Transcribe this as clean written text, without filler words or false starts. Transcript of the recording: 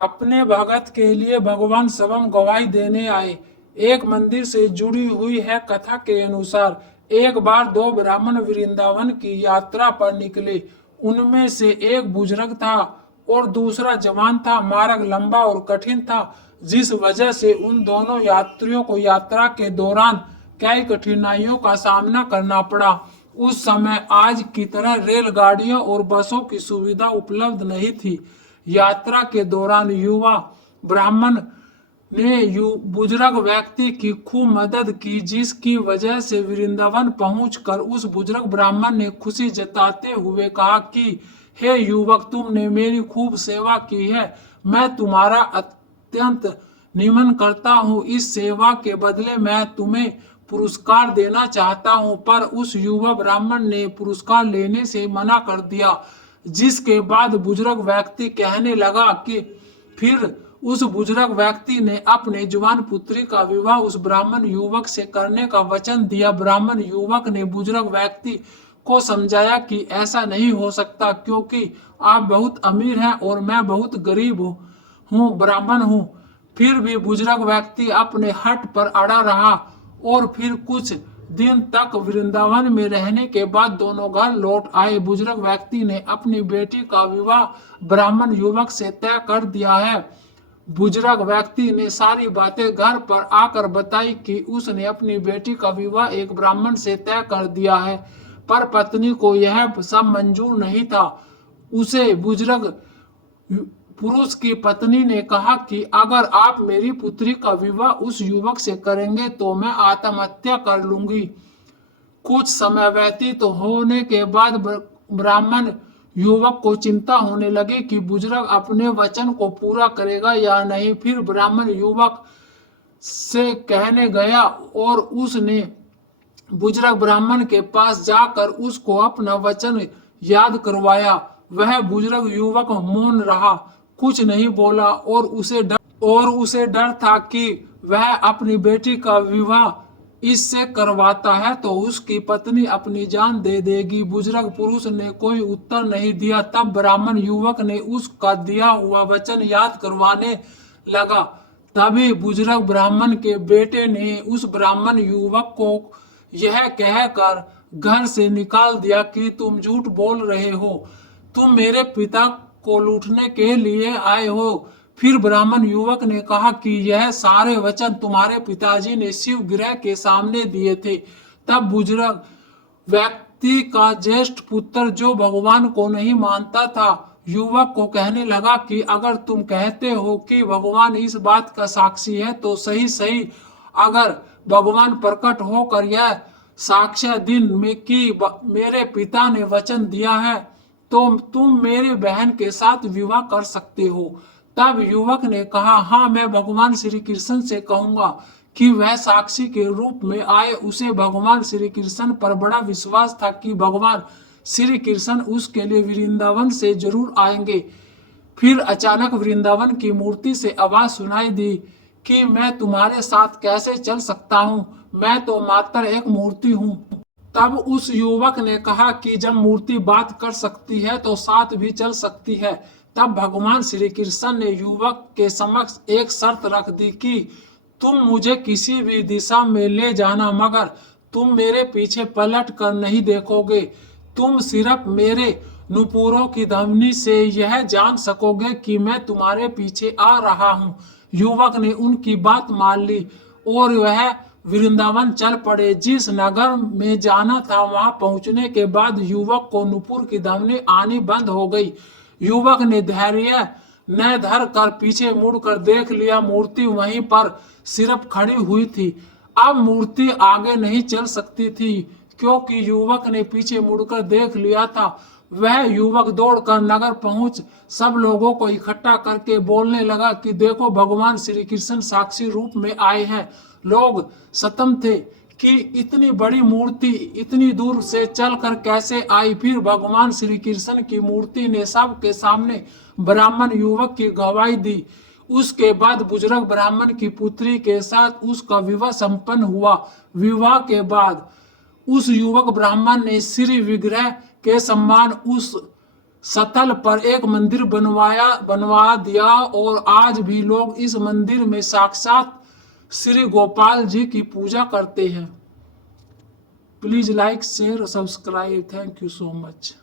अपने भगत के लिए भगवान स्वयं गवाही देने आए। एक मंदिर से जुड़ी हुई है कथा के अनुसार एक बार दो ब्राह्मण वृंदावन की यात्रा पर निकले। उनमें से एक बुजुर्ग था और दूसरा जवान था। मार्ग लंबा और कठिन था, जिस वजह से उन दोनों यात्रियों को यात्रा के दौरान कई कठिनाइयों का सामना करना पड़ा। उस समय आज की तरह रेलगाड़ियों और बसों की सुविधा उपलब्ध नहीं थी। यात्रा के दौरान युवा ब्राह्मण ने बुजुर्ग व्यक्ति की खूब मदद की, जिसकी वजह से वृंदावन पहुंचकर उस बुजुर्ग ब्राह्मण ने खुशी जताते हुए कहा कि हे युवक, तुमने मेरी खूब सेवा की है। मैं तुम्हारा अत्यंत निमन करता हूँ। इस सेवा के बदले मैं तुम्हें पुरस्कार देना चाहता हूँ। पर उस युवा ब्राह्मण ने पुरस्कार लेने से मना कर दिया, जिसके बाद बुजुर्ग व्यक्ति कहने लगा कि फिर उस बुजुर्ग व्यक्ति ने अपने जवान पुत्री का विवाह उस ब्राह्मण युवक से करने का वचन दिया। ब्राह्मण युवक ने बुजुर्ग व्यक्ति को समझाया कि ऐसा नहीं हो सकता, क्योंकि आप बहुत अमीर हैं और मैं बहुत गरीब हूँ, ब्राह्मण हूँ। फिर भी बुजुर्ग व्यक्ति अपने हट पर अड़ा रहा और फिर कुछ दिन तक वृंदावन में रहने के बाद दोनों घर लौट आए। बुजुर्ग व्यक्ति ने अपनी बेटी का विवाह ब्राह्मण युवक से तय कर दिया है। बुजुर्ग व्यक्ति ने सारी बातें घर पर आकर बताई कि उसने अपनी बेटी का विवाह एक ब्राह्मण से तय कर दिया है, पर पत्नी को यह सब मंजूर नहीं था। उसे बुजुर्ग पुरुष की पत्नी ने कहा कि अगर आप मेरी पुत्री का विवाह उस युवक से करेंगे तो मैं आत्महत्या कर लूंगी। कुछ समय व्यतीत होने के बाद ब्राह्मण युवक को चिंता होने लगी कि बुजुर्ग अपने वचन को पूरा करेगा या नहीं। फिर ब्राह्मण युवक से कहने गया और उसने बुजुर्ग ब्राह्मण के पास जाकर उसको अपना वचन याद करवाया। वह बुजुर्ग युवक मौन रहा, कुछ नहीं बोला और उसे डर था कि वह अपनी बेटी का विवाह इससे करवाता है तो उसकी पत्नी अपनी जान दे देगी। बुजुर्ग पुरुष ने कोई उत्तर नहीं दिया। तब ब्राह्मण युवक ने उसका दिया हुआ वचन याद करवाने लगा। तभी बुजुर्ग ब्राह्मण के बेटे ने उस ब्राह्मण युवक को यह कहकर घर से निकाल दिया कि तुम झूठ बोल रहे हो, तुम मेरे पिता को लूटने के लिए आए हो। फिर ब्राह्मण युवक ने कहा कि यह सारे वचन तुम्हारे पिताजी ने शिव ग्रह के सामने दिए थे। तब बुजुर्ग व्यक्ति का ज्येष्ठ पुत्र, जो भगवान को नहीं मानता था, युवक को कहने लगा कि अगर तुम कहते हो कि भगवान इस बात का साक्षी है तो सही सही, अगर भगवान प्रकट होकर यह साक्ष्य दिन में कि मेरे पिता ने वचन दिया है तो तुम मेरी बहन के साथ विवाह कर सकते हो। तब युवक ने कहा, हाँ, मैं भगवान श्री कृष्ण से कहूंगा कि वह साक्षी के रूप में आए। उसे भगवान श्री कृष्ण पर बड़ा विश्वास था कि भगवान श्री कृष्ण उसके लिए वृंदावन से जरूर आएंगे। फिर अचानक वृंदावन की मूर्ति से आवाज सुनाई दी कि मैं तुम्हारे साथ कैसे चल सकता हूँ, मैं तो मात्र एक मूर्ति हूँ। तब उस युवक ने कहा कि जब मूर्ति बात कर सकती है तो साथ भी चल सकती है। तब भगवान श्री कृष्ण ने युवक के समक्ष एक शर्त रख दी कि तुम मुझे किसी भी दिशा में ले जाना, मगर तुम मेरे पीछे पलट कर नहीं देखोगे। तुम सिर्फ मेरे नुपुरों की ध्वनि से यह जान सकोगे कि मैं तुम्हारे पीछे आ रहा हूँ। युवक ने उनकी बात मान ली और वह वृंदावन चल पड़े। जिस नगर में जाना था वहां पहुंचने के बाद युवक को नुपुर की ध्वनि आनी बंद हो गई। युवक ने धैर्य न धर कर पीछे मुड़कर देख लिया। मूर्ति वहीं पर सिर्फ खड़ी हुई थी। अब मूर्ति आगे नहीं चल सकती थी, क्योंकि युवक ने पीछे मुड़कर देख लिया था। वह युवक दौड़कर नगर पहुंच सब लोगों को इकट्ठा करके बोलने लगा कि देखो, भगवान श्री कृष्ण साक्षी रूप में आए हैं। लोग सतम थे कि इतनी बड़ी मूर्ति इतनी दूर से चलकर कैसे आई। फिर भगवान श्री कृष्ण की मूर्ति ने सबके सामने ब्राह्मण युवक की गवाही दी। उसके बाद बुजुर्ग ब्राह्मण की पुत्री के साथ उसका विवाह संपन्न हुआ। विवाह के बाद उस युवक ब्राह्मण ने श्री विग्रह के सम्मान उस स्थल पर एक मंदिर बनवा दिया और आज भी लोग इस मंदिर में साक्षात श्री गोपाल जी की पूजा करते हैं। Please like share subscribe. Thank you so much.